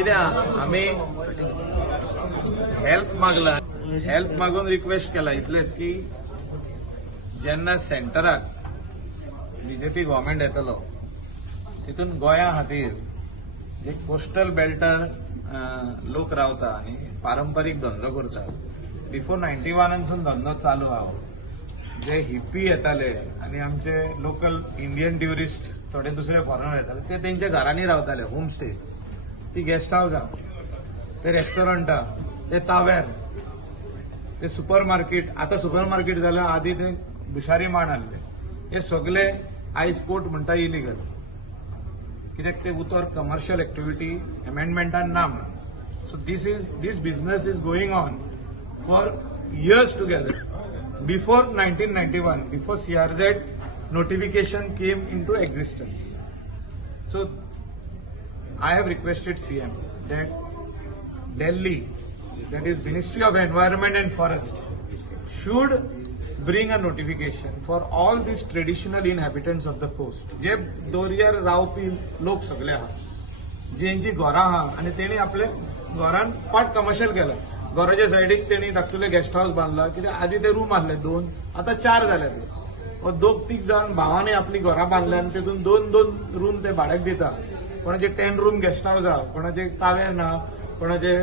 कित्याक आम्ही हेल्प मागून रिक्वेस्ट केला इतलेच की जेन्ना सेंटराक बीजेपी गव्हर्मेंट येतलो तितून गोंया खातीर जे कोस्टल बेल्टार लोक रावता आनी पारंपारीक धंदो करता बिफोर 91 धंदो चालू आहा जे हिप्पी येताले आनी आमचे लोकल इंडियन ट्युरिस्ट थोडे दुसरे फॉरेनर येताले ते तेंच्या घरांनी रावताले होम स्टे ती गेस्ट हाऊसां ते रेस्टॉरंटां ते ताव्यार ते सुपर मार्केट आता सुपर मार्केट जाल्यार आदी ते भुशारी मांड आहले हे सगळे आयज कोर्ट म्हणटा इलिगल कित्याक ते उतर कमर्शियल एक्टिविटी अमेंडमेंटान ना म्हणून so this business is going on for years together before 1991 before CRZ notification came into existence. So I have requested CM that Delhi, that is Ministry of Environment and Forest, should bring a notification for all these traditional inhabitants of the coast. जे दोर्यार रावपी लोक सगळे आहात जेंची घरां आहा आनी तेणी आपले घरान पार्ट कमर्शियल केला घराच्या सायडीक तेणी धाकटुले गेस्ट हाऊस बांधला कित्याक आधी ते रूम आसले 2 आता 4 जाले ते 2-3 जाण भावांनी आपली घरां बांधल्या आनी तेतून 2 रूम ते भाड्याक दिता कोणाचे 10 रूम गेस्ट हाऊस आहा कोणाचे तावेर ना कोणाचे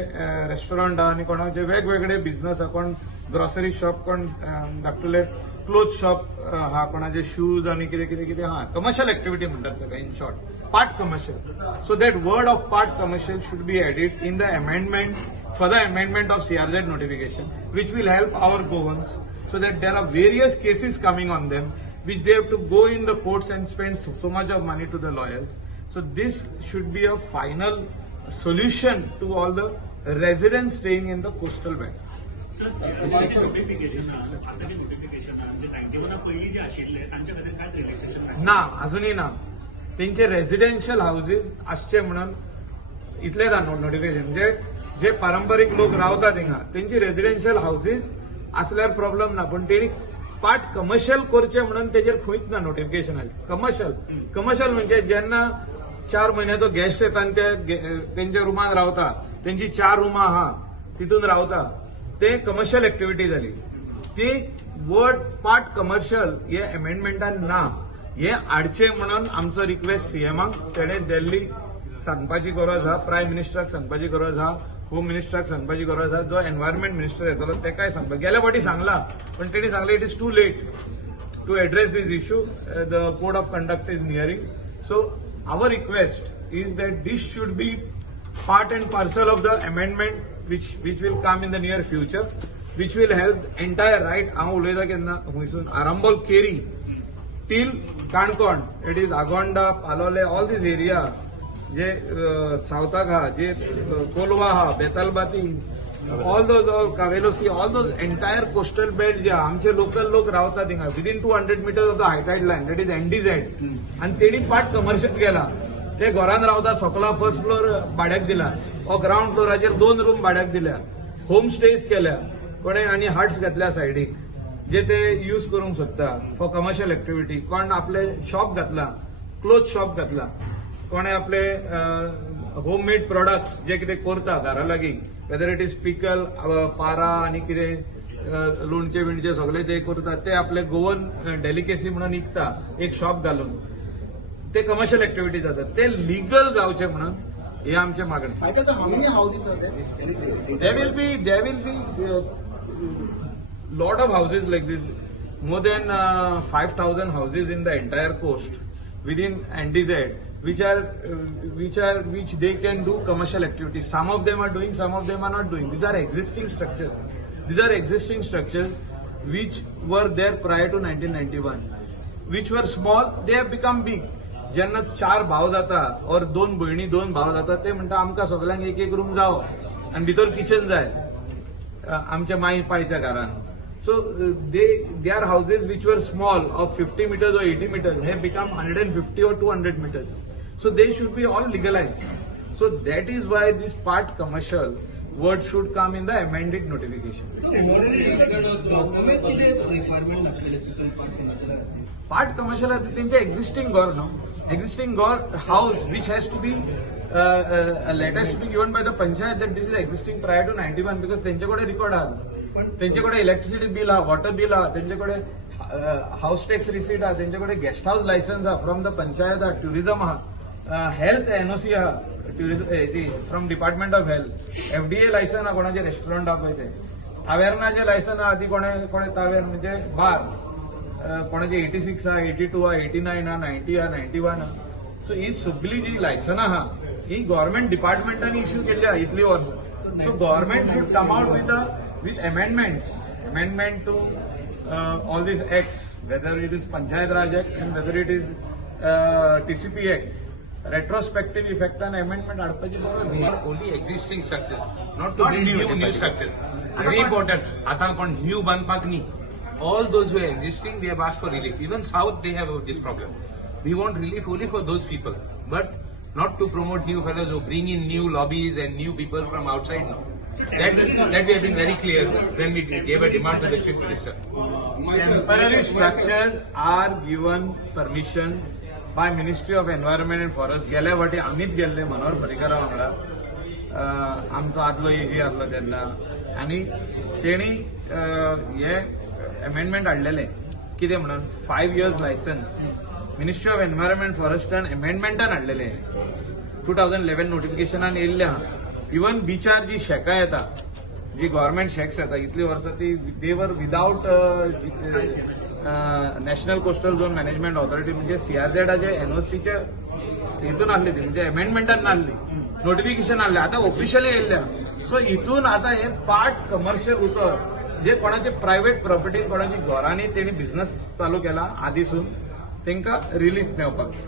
रेस्टॉरंट आहा आनी कोणाचे वेगवेगळे बिझनेस आहा कोण ग्रॉसरी शॉप कोण धाकटुले क्लोथ शॉप आहा कोणाचे शूज आनी कितें कितें कितें आहा कमर्शियल एक्टिविटी म्हणटात ताका in short part commercial so that word of part commercial should be added in the amendment for the amendment of CRZ notification which will help our Goans so that there are various cases coming on them which they have to go in the courts and spend so much of money to the lawyers. So this should be a final solution to all the residents staying in the coastal belt. ना अजूनही ना त्यांचे residential houses आसचे म्हणून इतले notification जे पारंपरिक लोक रावता थिंगा त्यांची रेसिडेन्शियल हाऊसेस असल्यार प्रॉब्लेम ना पण तेणी पार्ट कमर्शियल करचे म्हणून तेजेर खंयच ना नोटिफिकेशन कमर्शियल म्हणजे जेन्ना 4 महिन्याचो गेस्ट येता आनी ते तेंच्या रुमान रावता त्यांची 4 रुमां आहा तितून रावता ते कमर्शियल एक्टिविटी जाली ती वर्ड पार्ट कमर्शियल हे अमेंडमेंटान ना हे हाडचे म्हणून आमचो रिक्वेस्ट सीएमाक तेणे दिल्ली सांगपाची गरज आहा प्रायम मिनिस्टराक सांगपाची गरज आहा होम मिनिस्टराक सांगपाची गरज आहा जो एनवायरमेंट मिनिस्टर येतलो तेकाय सांगपा गेल्या फावटी सांगला पण तेणी सांगले it is too late to address this issue the code of conduct is nearing so our request is that this should be part and parcel of the amendment which will come in the near future, which will help entire right. हांव उलयता केन्ना हुंयसून आरांबोल केरी till Canacona it is Agonda Palolem all this area जे सावथाक आहा जे कोलवा आहा Betalbatim all those कावेलोसी all those entire coastal belt जे आमचे लोकल लोक रावता थिंगा within 200 meters of the high tide line that is NDZ आणि तेणी पार्ट कमर्शियल केला ते घरान रावता सकला फर्स्ट फ्लोर भाड्याक दिला हो ग्राउंड फ्लोराचेर 2 रूम भाड्याक दिल्या होम स्टेज केल्या कोणे आनी हट्स घातल्या सायडीक जे ते यूज करूंक सोदता फॉर कमर्शियल एक्टिविटी कोण आपले शॉप घातला क्लोथ शॉप घातला कोणे आपले होममेड प्रोडक्ट्स जे कितें करता घरा लागीं वेदर इट इज पिकल पारा आनी कितें लोणचे बिणचे सगळे ते करता ते आपले गोवन डेलिकेसी म्हणून विकता एक शॉप घालून ते कमर्शियल एक्टिविटी जातात ते लिगल जावचे म्हणून हे आमचे मागणी there will be lot of houses like this more than 5,000 houses in the entire coast within NDZ which they can do commercial activities. Some of them are doing, some of them are not doing. These are existing structures which were there prior to 1991 which were small they have become big. जेन्ना 4 भाव जाता और 2 भयणी 2 भाव जाता ते म्हणटा आमकां सगळ्यांक एक रूम जावो आनी भितर किचन जाय आमच्या माई पायच्या घरान so they are houses which were small of 50 meters or 80 meters have become 150 or 200 meters so they should be all legalized so that is why this part commercial word should come in the amended notification. Part commercial are the existing घर, no? Existing घर house which has to be letters to be given by the panchayat that this is existing prior to 91 because त्यांच्याकडे record आहात, त्यांच्याकडे electricity bill हा, water bill हा, त्यांच्याकडे house tax receipt हा, त्यांच्याकडे गेस्ट हाऊस लायसन्स हा फ्रॉम द पंचायत हा, टुरिझम हा, हेल्थ एनओसी हा, from department of health, FDA licence हा कोणाचे रेस्टॉरंट हा पळय ते, तावेर्नाचे लायसन हा ती कोणे तावेर म्हणजे बार, कोणाचे 86 हा, 82 हा, 89 हा, 90 हा, 91 हा. सो ही सगळी जी लायसनां आहा ही गव्हर्नमेंट डिपार्टमेंटांनी इश्यू केल्ली आहा इतली वर्सां. So government should come out with amendment to all these acts, whether it is Panchayat Raj act and whether it is TCP act. Retrospective इफेक्टान अमेंडमेंट हाडपाची गरज ना. Only existing structures, not to build new structures. Very important. आता कोण new बांधपाक न्ही. All those who are existing, we have asked for relief. Even South, they have this problem. We want relief only for those people, but not to promote new fellows who bring in new lobbies and new people from outside. No. That we have been very clear when we gave a demand to the Chief Minister. Temporary structures are given permissions by Ministry of Environment and Forest. गेल्या वाटी आम्हीच गेल्ले मनोहर पर्रीकरा वांगडा, आमचो आदलो ag आसलो तेन्ना, आनी तेणी हे अमेंडमेंट हाडलेले कितें म्हणून 5 years licence ministry of environment फॉरेस्टान अमेंडमेंटान हाडलेले 2011 नोटिफिकेशनान येयल्ले आहा. इवन बीचार जी शेकां येता, जी गव्हर्नमेंट शेक्स येता इतली वर्सां ती देवर without national coastal zone management authority म्हणजे CRZचे एनओसीचे हितून आहली ती, म्हणजे अमेंडमेंटान नासली, नोटिफिकेशन आहले, आता ऑफिशियली येयल्ल्या. सो हितून आता हे पार्ट कमर्शियल उतर जे कोणाचे प्रायव्हेट प्रॉपर्टी, कोणाची घरांनी तेणी बिझनेस चालू केला आदीसून, तांकां रिलीफ मेळपाक.